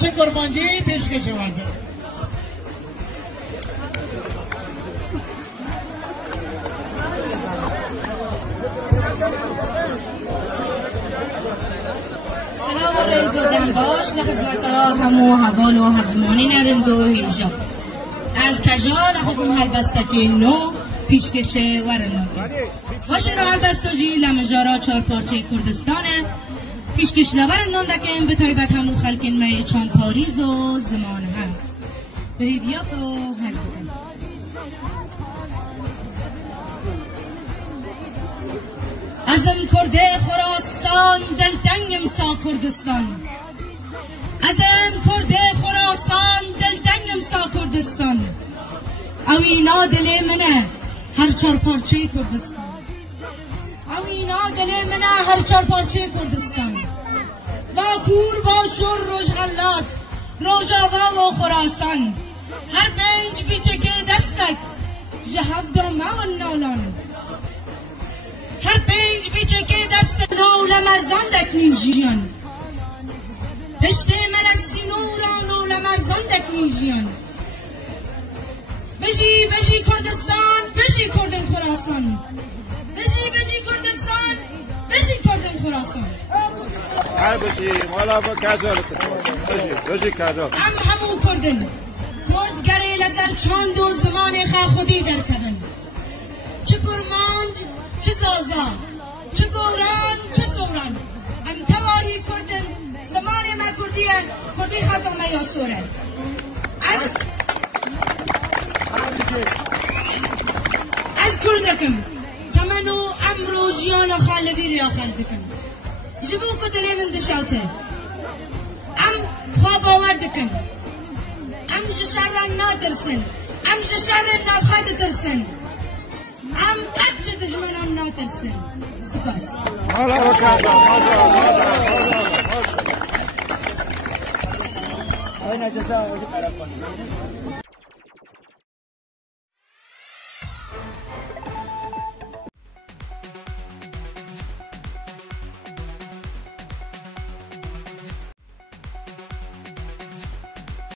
بخش قربانجی پیشکش ورده. سلام و رئیس و دنباش نخزمت همو حوال و حفظمانی نرند و هیجاب از کجا نخزم هلبستکی نو پیشکش ورنو باشه رو هلبستاجی لمجارا 4 پارچه کردستانه پیشکش لورنون دکن به تایبت همو خلکن می چند پاریز و زمان هست بریدیات و هزبکن ازم کرده خراسان دلتنگم سا کردستان ازم کرده خراسان دلتنگم سا کردستان او اینا دل منه هر 4 پارچه کردستان او اینا دل منه هر 4 پارچه کردستان با کور با شور روشغلات روژاوا و خراسان هر 5 بیچه که دستک جهب دامه و نالان هر 5 بیچه که دست نول مرزان دکنیجیان پشت من از سینوران نول مرزان دکنیجیان بجی کردستان بجی کردن خراسان بجی کردستان بجی کردن خراسان هر بجی مالا با کجا بجی کجا همو کردن کرد گره لزر چاند و زمان خودی در کبن چه کرمانج چه زازا چه گوران چه سوران ام تواری کردن زمان ما کردی خاتمه یا سوره از کردکم تمنو امرو جیان خالبی ریا خالدکم جبو کتنه من دشاوته ام خواب آوردکم ام جشرن نادرسن ام جشرن نافخات ترسن ام قد دجمنان ناترسن سپاس مالا